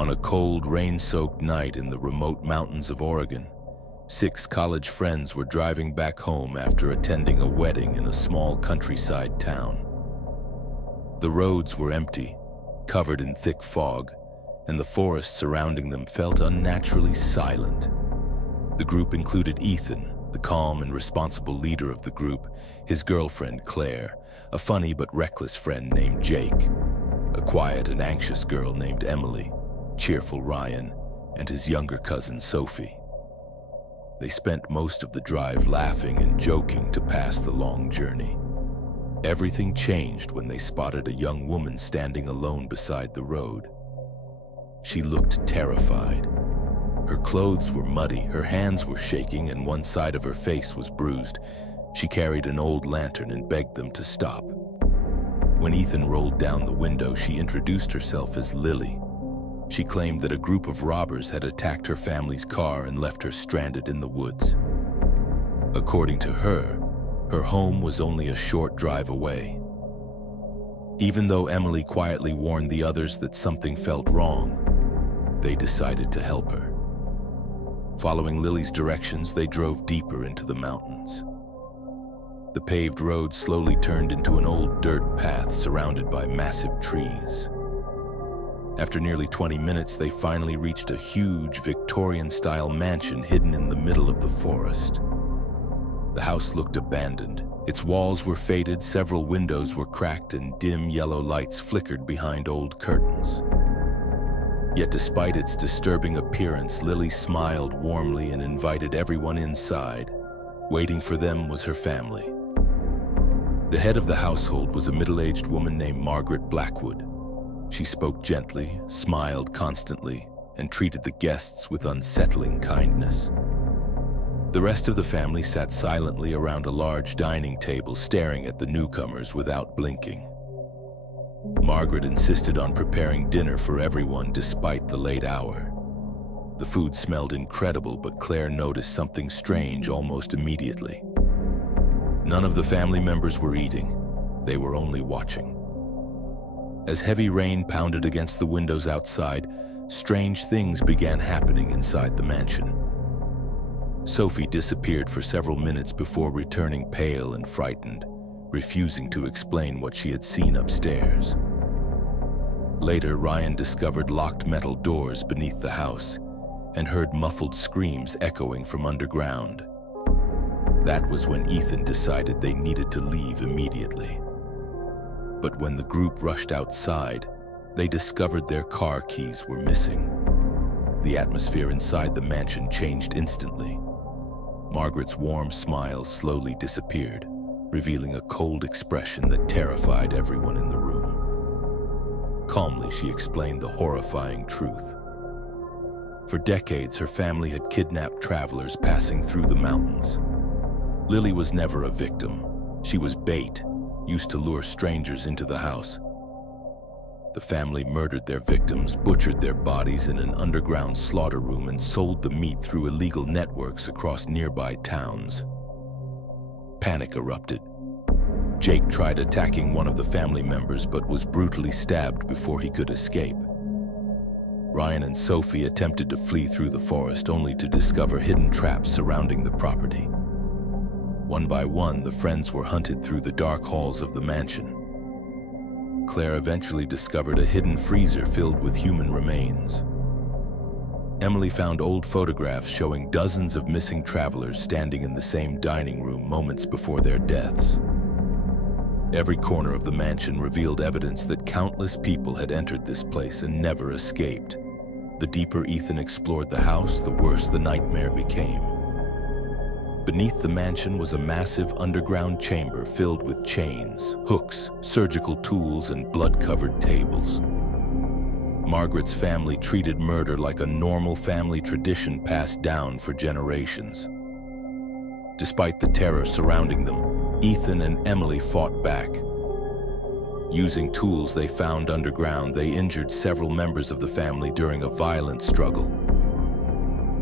On a cold, rain-soaked night in the remote mountains of Oregon, 6 college friends were driving back home after attending a wedding in a small countryside town. The roads were empty, covered in thick fog, and the forest surrounding them felt unnaturally silent. The group included Ethan, the calm and responsible leader of the group, his girlfriend Claire, a funny but reckless friend named Jake, a quiet and anxious girl named Emily, cheerful Ryan, and his younger cousin Sophie. They spent most of the drive laughing and joking to pass the long journey. Everything changed when they spotted a young woman standing alone beside the road. She looked terrified. Her clothes were muddy, her hands were shaking, and one side of her face was bruised. She carried an old lantern and begged them to stop. When Ethan rolled down the window, she introduced herself as Lily. She claimed that a group of robbers had attacked her family's car and left her stranded in the woods. According to her, her home was only a short drive away. Even though Emily quietly warned the others that something felt wrong, they decided to help her. Following Lily's directions, they drove deeper into the mountains. The paved road slowly turned into an old dirt path surrounded by massive trees. After nearly 20 minutes, they finally reached a huge Victorian-style mansion hidden in the middle of the forest. The house looked abandoned. Its walls were faded, several windows were cracked, and dim yellow lights flickered behind old curtains. Yet despite its disturbing appearance, Lily smiled warmly and invited everyone inside. Waiting for them was her family. The head of the household was a middle-aged woman named Margaret Blackwood. She spoke gently, smiled constantly, and treated the guests with unsettling kindness. The rest of the family sat silently around a large dining table, staring at the newcomers without blinking. Margaret insisted on preparing dinner for everyone despite the late hour. The food smelled incredible, but Claire noticed something strange almost immediately. None of the family members were eating. They were only watching. As heavy rain pounded against the windows outside, strange things began happening inside the mansion. Sophie disappeared for several minutes before returning pale and frightened, refusing to explain what she had seen upstairs. Later, Ryan discovered locked metal doors beneath the house and heard muffled screams echoing from underground. That was when Ethan decided they needed to leave immediately. But when the group rushed outside, they discovered their car keys were missing. The atmosphere inside the mansion changed instantly. Margaret's warm smile slowly disappeared, revealing a cold expression that terrified everyone in the room. Calmly, she explained the horrifying truth. For decades, her family had kidnapped travelers passing through the mountains. Lily was never a victim. She was bait, used to lure strangers into the house. The family murdered their victims, butchered their bodies in an underground slaughter room, and sold the meat through illegal networks across nearby towns. Panic erupted. Jake tried attacking one of the family members but was brutally stabbed before he could escape. Ryan and Sophie attempted to flee through the forest only to discover hidden traps surrounding the property. One by one, the friends were hunted through the dark halls of the mansion. Claire eventually discovered a hidden freezer filled with human remains. Emily found old photographs showing dozens of missing travelers standing in the same dining room moments before their deaths. Every corner of the mansion revealed evidence that countless people had entered this place and never escaped. The deeper Ethan explored the house, the worse the nightmare became. Beneath the mansion was a massive underground chamber filled with chains, hooks, surgical tools, and blood-covered tables. Margaret's family treated murder like a normal family tradition passed down for generations. Despite the terror surrounding them, Ethan and Emily fought back. Using tools they found underground, they injured several members of the family during a violent struggle.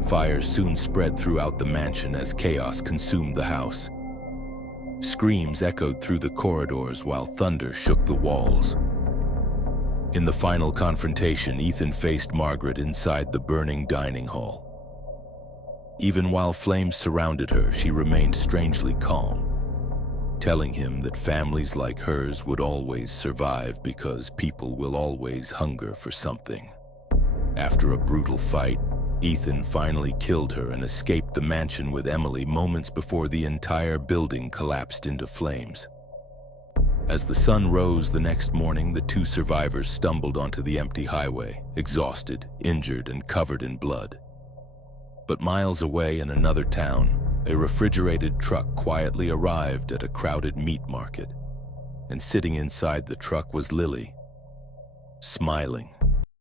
Fires soon spread throughout the mansion as chaos consumed the house. Screams echoed through the corridors while thunder shook the walls. In the final confrontation, Ethan faced Margaret inside the burning dining hall. Even while flames surrounded her, she remained strangely calm, telling him that families like hers would always survive because people will always hunger for something. After a brutal fight, Ethan finally killed her and escaped the mansion with Emily moments before the entire building collapsed into flames. As the sun rose the next morning, the two survivors stumbled onto the empty highway, exhausted, injured, and covered in blood. But miles away in another town, a refrigerated truck quietly arrived at a crowded meat market, and sitting inside the truck was Lily, smiling,